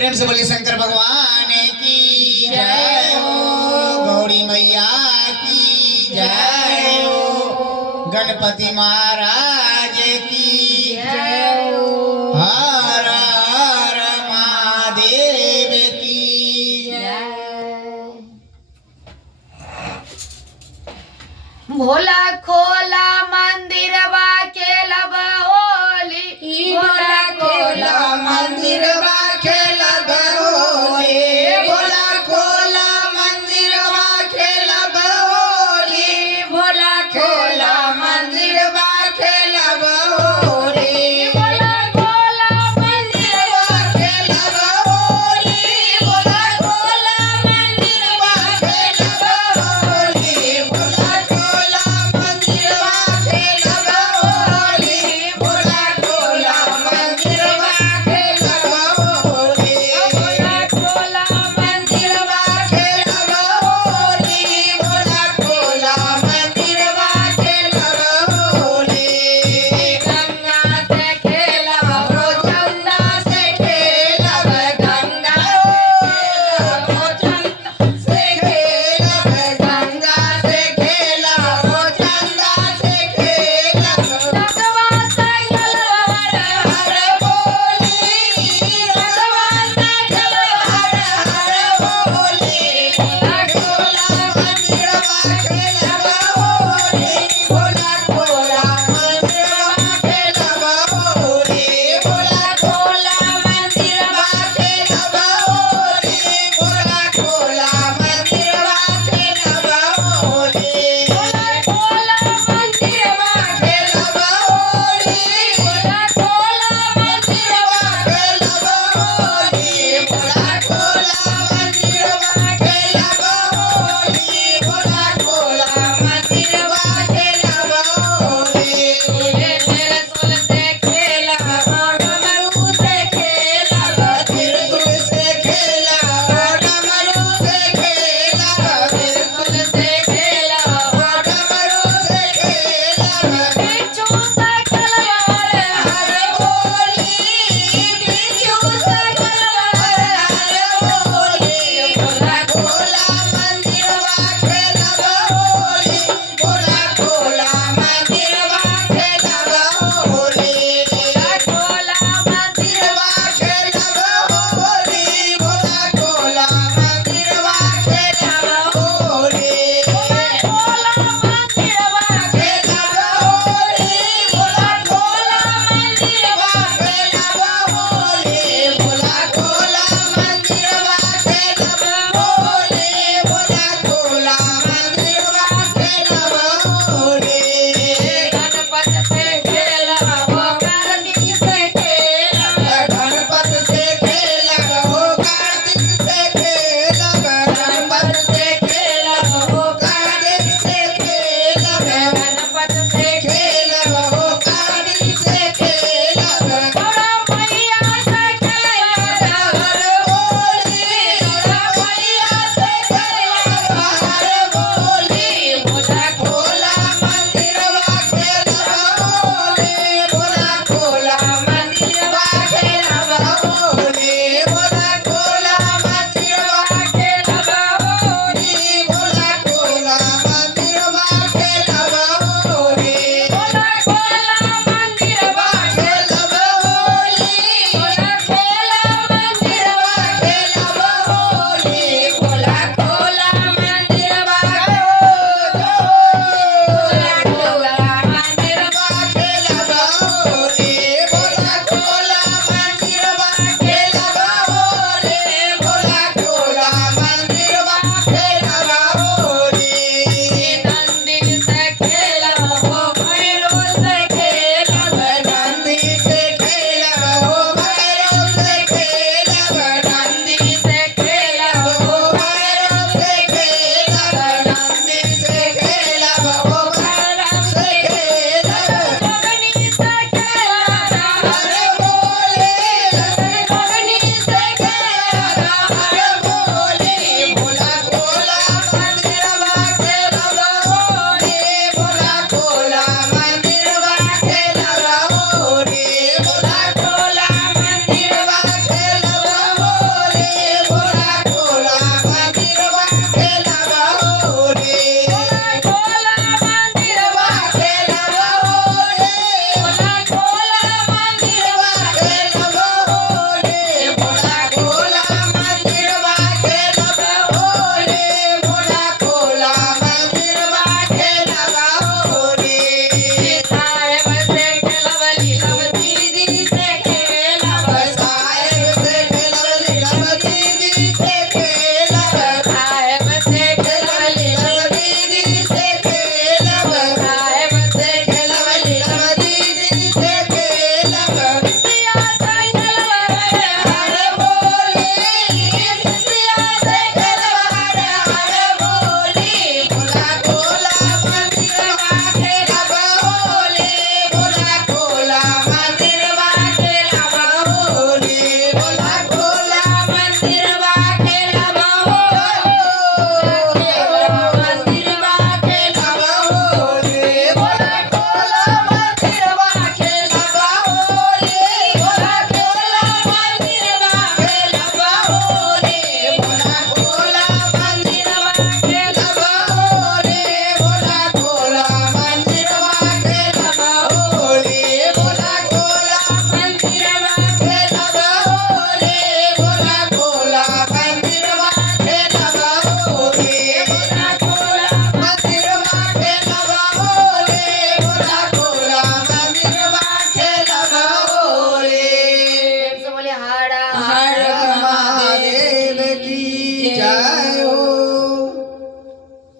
प्रेम से बोलिए शंकर भगवान की जय हो, गौरी मैया की जय हो, गणपति महाराज की जय हो, हर हर महादेव की जय। भोला खोला मंदिर खेलब होली, भोला खोला मंदिर खेलब होली, भोला खोला मंदिर खेलब होली, भोला खोला मंदिर खेलब होली, भोला खोला मंदिर खेलब होली, भोला खोला मंदिर खेलब होली, भोला खोला मंदिर खेलब होली, भोला खोला मंदिर खेलब होली, भोला खोला मंदिर खेलब होली, भोला खोला मंदिर खेलब होली। गंगा से खेलब हो, चंदा से खेलब, गंगा हो चंदा से खेलब, गंगा से खेलब, हो चंदा से खेलब, रतवा से खेलब हर बोली, रतवा से खेलब हर बोली, भोला खोला मंदिर खेलब होली, भोला खोला मंदिर खेलब होली, भोला खोला मंदिर खेलब होली, भोला खोला मंदिर खेलब होली, भोला खोला मंदिर खेलब होली, भोला खोला मंदिर खेलब होली, भोला खोला मंदिर खेलब होली, भोला खोला मंदिर खेलब होली। त्रिशूल से खेलब हो, डमरू से खेलब, त्रिशूल से खेलब, डमरू से खेलब, त्रिशूल से खेलब हो, डमरू से खेलब, बिच्छू से खेलब हर बोली, बिच्छू से खेलब हर बोली, भोला खोला मंदिर खेलब होली, भोला खोला मंदिर खेलब होली, भोला खोला मंदिर खेलब होली, भोला खोला मंदिर खेलब होली, खोला मंदिर खेलब होली, भोला खोला मंदिर खेलब होली, भोला खोला मंदिर खेलब होली, भोला खोला मंदिर खेलब होली। गणपत से खेलब हो, कार्तिक से खेलब, गणपत से खेलब हो, कार्तिक से खेलब, गणपत से खेलब हो, कार्तिक से खेलब, गणपत से खेलब हो, कार्तिक से खेलब, बड़ा मैया से खेलब हर बोली, मैया से खेलब हर बोली, भोला खोला मंदिर खेलब होली, भोला खोला मंदिर खेलब होली, भोला खोला मंदिर खेलब होली, भोला खोला मंदिर खेलब होली, भोला खोला मंदिर खेलब होली, भोला खोला मंदिर खेलब होली, भोला खोला मंदिर भोला खोला मंदिर खेलब होली, भोला खोला मंदिर खेलब होली, भोला खोला मंदिर खेलब होली। नंदी से खेलब हो, भैरो से खेलब, नंदी से खेलब हो, भैरव से खेलब,